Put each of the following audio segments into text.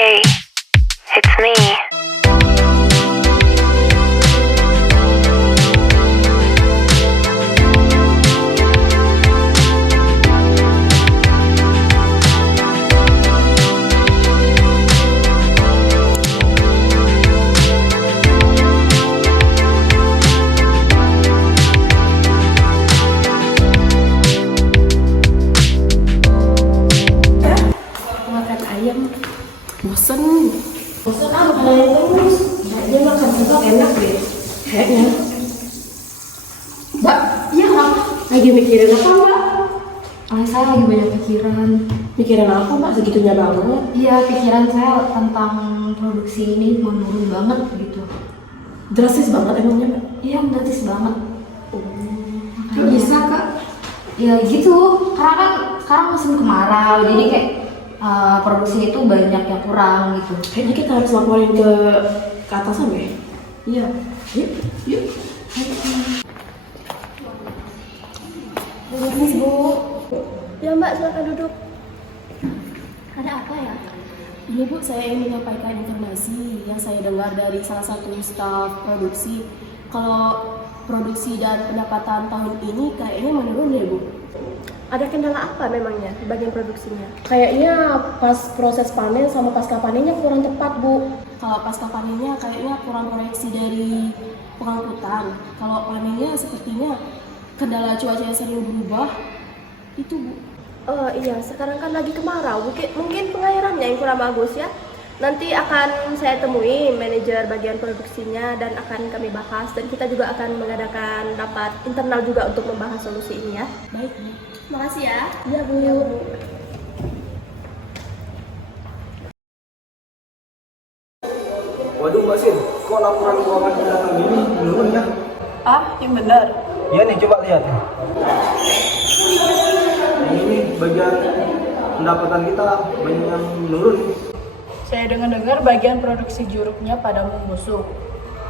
Hey, it's me. Makan ayam bosen ah makan ayam terus. Kayaknya makan sendok enak deh kayaknya. Mbak, iya kenapa? Lagi mikirin apa mbak? Saya lagi banyak pikiran. Mikirin apa mbak segitunya banget? Iya, pikiran saya tentang produksi ini menurun banget gitu. Drastis banget emangnya mbak? Iya, gratis banget. Kok bisa kak? Ya gitu, karena kan sekarang musim kemarau, jadi kayak produksi itu banyak yang kurang gitu. Kayaknya kita harus laporin ke atasan ya? Iya. Yuk, yuk. Duduk nih Bu. Ya mbak silakan duduk. Ada apa ya? Ini bu, saya ingin menyampaikan informasi yang saya dengar dari salah satu staf produksi. Kalau produksi dan pendapatan tahun ini kayaknya menurun ya bu. Ada kendala apa memangnya di bagian produksinya? Kayaknya pas proses panen sama pasca panennya kurang tepat bu. Kalau pasca panennya kayaknya kurang koreksi dari pengangkutan. Kalau panennya sepertinya kendala cuaca yang sering berubah itu bu. Oh iya, sekarang kan lagi kemarau. Mungkin pengairannya yang kurang bagus ya. Nanti akan saya temui manajer bagian produksinya dan akan kami bahas, dan kita juga akan mengadakan rapat internal juga untuk membahas solusi ini ya. Baik bu. Makasih ya. Iya bu. Ya, bu. Waduh Mbak Sin, kok laporan keuangan datang ini menurun ya? Ah, yang benar. Iya nih, coba lihat. Ini bagian pendapatan kita banyak yang menurun. Saya dengar-dengar bagian produksi jeruknya pada membusuk.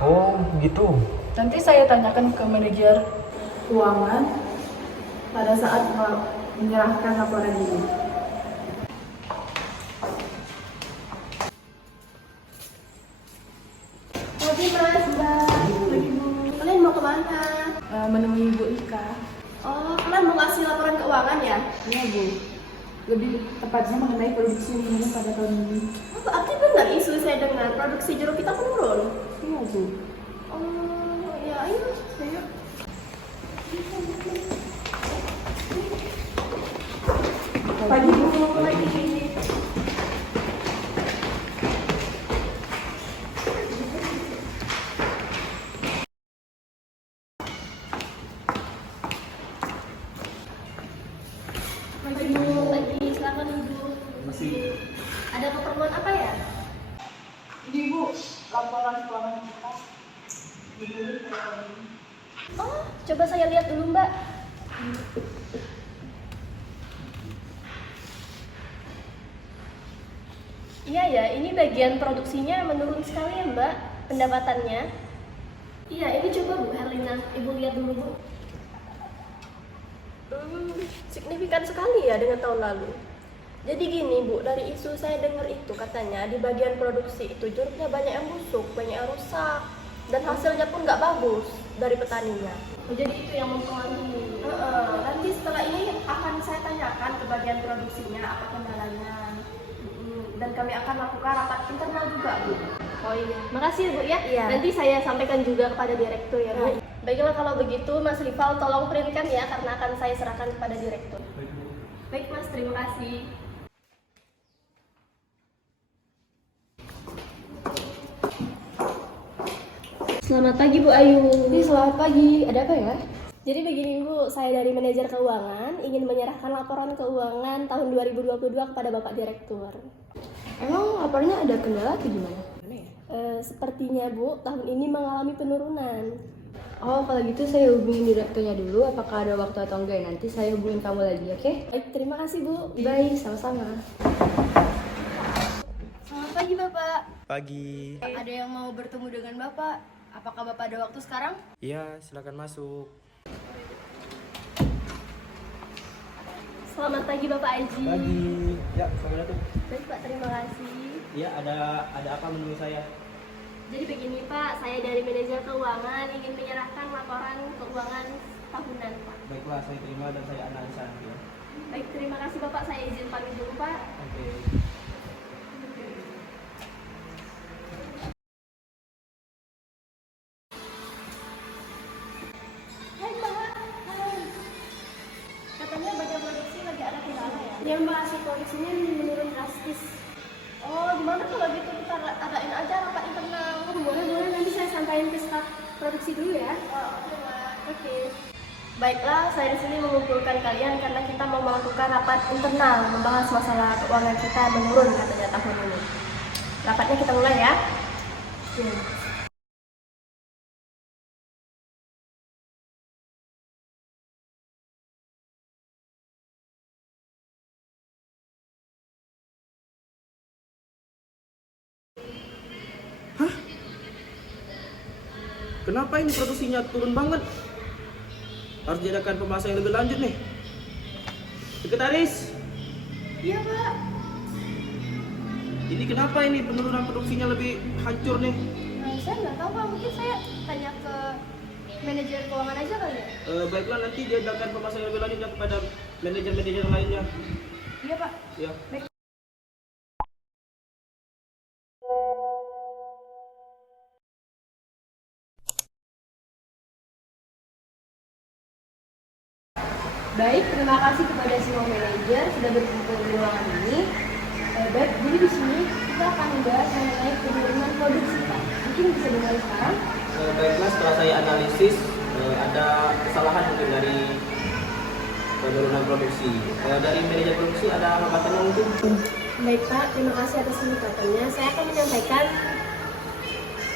Oh gitu. Nanti saya tanyakan ke manajer keuangan pada saat menyerahkan laporan ini. Pagi mas, mbak. Kalian mau kemana? Menemui Bu Ika. Oh, kalian mau ngasih laporan keuangan ya? Iya Bu. Lebih tepatnya mengenai produksi yang menurun pada tahun ini. Oh, berarti benar isu saya dengar produksi jeruk kita menurun. Iya Bu. Oh, ya ayo, ayo. Pagi Bu, pagi. Pagi Bu, pagi. Silakan duduk. Masih Ada keperluan apa ya? Ini Bu, laporan keuangan kita. Oh, coba saya lihat dulu Mbak. Iya ya, ini bagian produksinya menurun sekali ya Mbak, pendapatannya. Iya, ini coba Bu Herlina, Ibu lihat dulu Bu. Signifikan sekali ya dengan tahun lalu. Jadi gini Bu, dari isu saya dengar itu katanya di bagian produksi itu jeruknya banyak yang busuk, banyak yang rusak, dan hasilnya pun nggak bagus dari petaninya. Jadi itu yang mempengaruhi. Nanti setelah ini akan saya tanyakan ke bagian produksinya apa kendalanya. Dan kami akan lakukan rapat internal juga Bu. Oh iya, makasih Bu ya. Iya. Nanti saya sampaikan juga kepada direktur ya Bu. Baiklah kalau begitu Mas Rival tolong printkan ya, karena akan saya serahkan kepada direktur. Baik Mas, terima kasih. Selamat pagi Bu Ayu. Selamat pagi. Ada apa ya? Jadi begini Bu, saya dari manajer keuangan ingin menyerahkan laporan keuangan tahun 2022 kepada Bapak Direktur. Emang laporannya ada kendala atau gimana? Sepertinya Bu, tahun ini mengalami penurunan. Oh, kalau gitu saya hubungin direkturnya dulu. Apakah ada waktu atau enggak? Nanti saya hubungin kamu lagi, oke? Baik, terima kasih Bu. Baik, sama-sama. Selamat pagi Bapak. pagi. Ada yang mau bertemu dengan Bapak? Apakah Bapak ada waktu sekarang? Iya, silakan masuk. Selamat pagi Bapak Aji. Pagi. Ya, selamat datang. Baik Pak, terima kasih. Iya, ada apa menurut saya? Jadi begini Pak, saya dari manajer keuangan ingin menyerahkan laporan keuangan tahunan Pak. Baiklah, saya terima dan saya analisa nanti ya. Baik, terima kasih Bapak, saya izin pamit dulu Pak. Oke. Hai Mbak, hai. Katanya bagian produksi lagi ada kendala ya? Dia bahas produksinya menurun drastis. Oh, gimana kalau gitu kita adain aja rapat internal? Boleh, nanti saya sampaikan ke staf produksi dulu ya. Oh, oke Mbak. Oke. Baiklah, saya di sini mengumpulkan kalian karena kita mau melakukan rapat internal membahas masalah keuangan kita yang menurun katanya tahun ini. Rapatnya kita mulai ya. Kenapa ini produksinya turun banget? Harus diadakan pembahasan yang lebih lanjut nih. Sekretaris, Iya Pak. ini kenapa ini penurunan produksinya lebih hancur nih? Saya nggak tahu Pak, mungkin saya tanya ke manajer keuangan aja kali ya. Baiklah, nanti diadakan pembahasan yang lebih lanjut ya kepada manajer-manajer lainnya. Iya Pak. Ya. Baik, terima kasih kepada semua manajer sudah berkumpul di ruangan ini. Baik, jadi di sini kita akan membahas mengenai penurunan produksi, Pak. Mungkin bisa dimulai sekarang. Baiklah, setelah saya analisis ada kesalahan mungkin dari penurunan produksi. Dari manajer produksi ada hambatannya mungkin? Baik Pak, terima kasih atas pendekatannya. Saya akan menyampaikan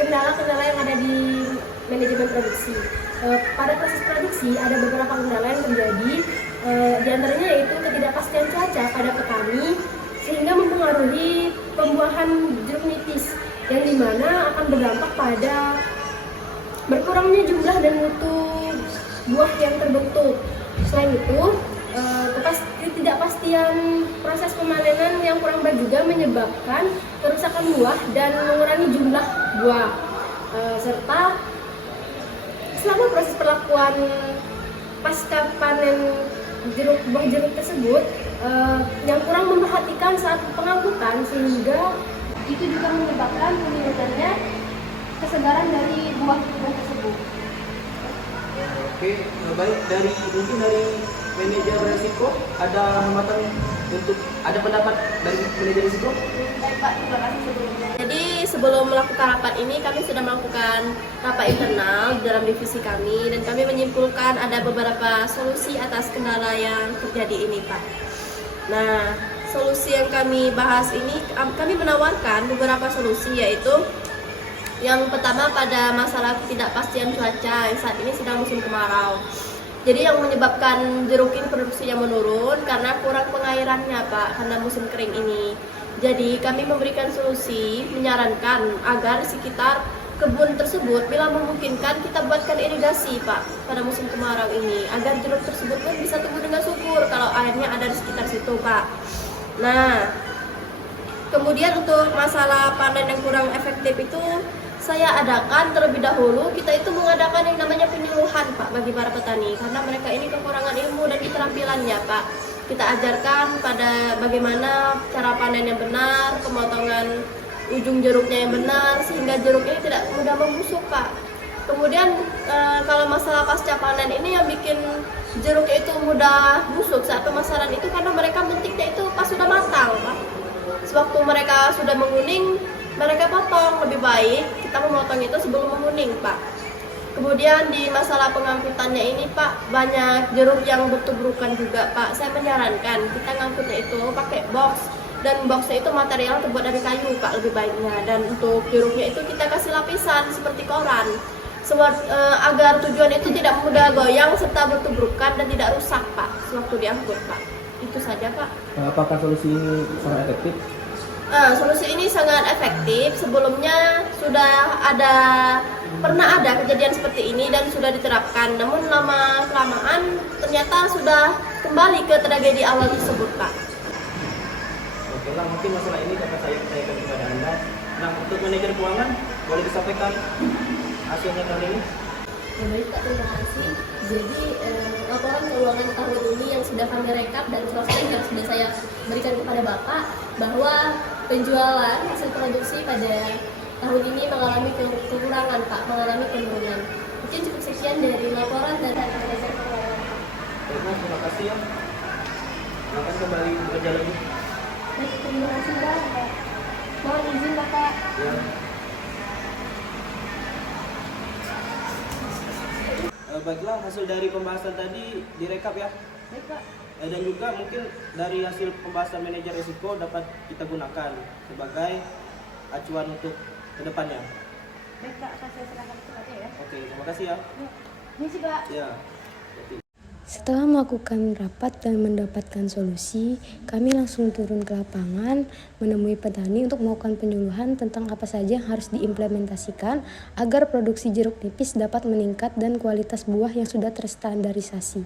kendala-kendala yang ada di manajemen produksi. Pada proses produksi ada beberapa kendala yang terjadi, di antaranya yaitu ketidakpastian cuaca pada petani sehingga mempengaruhi pembuahan jeruk nipis yang dimana akan berdampak pada berkurangnya jumlah dan mutu buah yang terbentuk. Selain itu, ketidakpastian proses pemanenan yang kurang baik juga menyebabkan kerusakan buah dan mengurangi jumlah buah. Serta selama proses perlakuan pasca panen buah jeruk tersebut yang kurang memperhatikan saat pengangkutan sehingga itu juga menyebabkan menurunnya kesegaran dari buah tersebut. Oke, baik, mungkin dari manajer resiko ada hambatan untuk ada pendapat dari manajer resiko? Baik Pak, terima kasih sebelumnya. Jadi sebelum melakukan rapat ini kami sudah melakukan rapat internal di dalam divisi kami dan kami menyimpulkan ada beberapa solusi atas kendala yang terjadi ini Pak. Nah, solusi yang kami bahas ini kami menawarkan beberapa solusi, yaitu yang pertama pada masalah ketidakpastian cuaca yang saat ini sedang musim kemarau. Jadi yang menyebabkan jeruk ini produksinya menurun karena kurang pengairannya Pak, karena musim kering ini. Jadi kami memberikan solusi, menyarankan agar sekitar kebun tersebut bila memungkinkan kita buatkan irigasi Pak pada musim kemarau ini agar jeruk tersebut pun bisa tumbuh dengan subur kalau airnya ada di sekitar situ Pak. Nah, kemudian untuk masalah panen yang kurang efektif itu saya adakan terlebih dahulu, kita itu mengadakan yang namanya penyuluhan Pak bagi para petani karena mereka ini kekurangan ilmu dan keterampilannya Pak. Kita ajarkan pada bagaimana cara panen yang benar, pemotongan ujung jeruknya yang benar sehingga jeruk ini tidak mudah membusuk Pak. Kemudian kalau masalah pasca panen ini yang bikin jeruk itu mudah busuk saat pemasaran itu karena mereka memetiknya itu pas sudah matang Pak. Sewaktu mereka sudah menguning, mereka potong. Lebih baik kita memotong itu sebelum menguning Pak. Kemudian di masalah pengangkutannya ini Pak, banyak jeruk yang bertubrukan juga Pak. Saya menyarankan kita ngangkutnya itu pakai box, dan boxnya itu material terbuat dari kayu Pak lebih baiknya. Dan untuk jeruknya itu kita kasih lapisan seperti koran agar tujuan itu tidak mudah goyang serta bertubrukan dan tidak rusak Pak sewaktu diangkut Pak. Itu saja Pak. Apakah solusi ini sangat efektif? Solusi ini sangat efektif. Sebelumnya pernah ada kejadian seperti ini dan sudah diterapkan. Namun lama kelamaan ternyata sudah kembali ke tragedi awal tersebut, Pak. Oke lah, mungkin masalah ini dapat saya tanyakan kepada Anda. Nah, untuk manajer keuangan, boleh disampaikan hasilnya kali ini? Baik Kak, terima kasih. Jadi laporan keuangan tahun ini yang sudah kami rekap dan selesai yang sudah saya berikan kepada Bapak, bahwa penjualan hasil produksi pada tahun ini mengalami pengurangan Pak, mengalami penurunan. Mungkin cukup sekian dari laporan dan manajer keuangan. Baiklah, terima kasih ya. Silakan kembali bekerja lagi. Baik, terima kasih Pak. Mohon izin Bapak. Ya. Baiklah, hasil dari pembahasan tadi direkap ya. Baik Pak. Dan juga mungkin dari hasil pembahasan manajer risiko dapat kita gunakan sebagai acuan untuk kedepannya. Baik Kak, saya serahkan kepada ya. Oke, terima kasih ya. Misi Pak. Ya. Setelah melakukan rapat dan mendapatkan solusi, kami langsung turun ke lapangan menemui petani untuk melakukan penyuluhan tentang apa saja yang harus diimplementasikan agar produksi jeruk nipis dapat meningkat dan kualitas buah yang sudah terstandarisasi.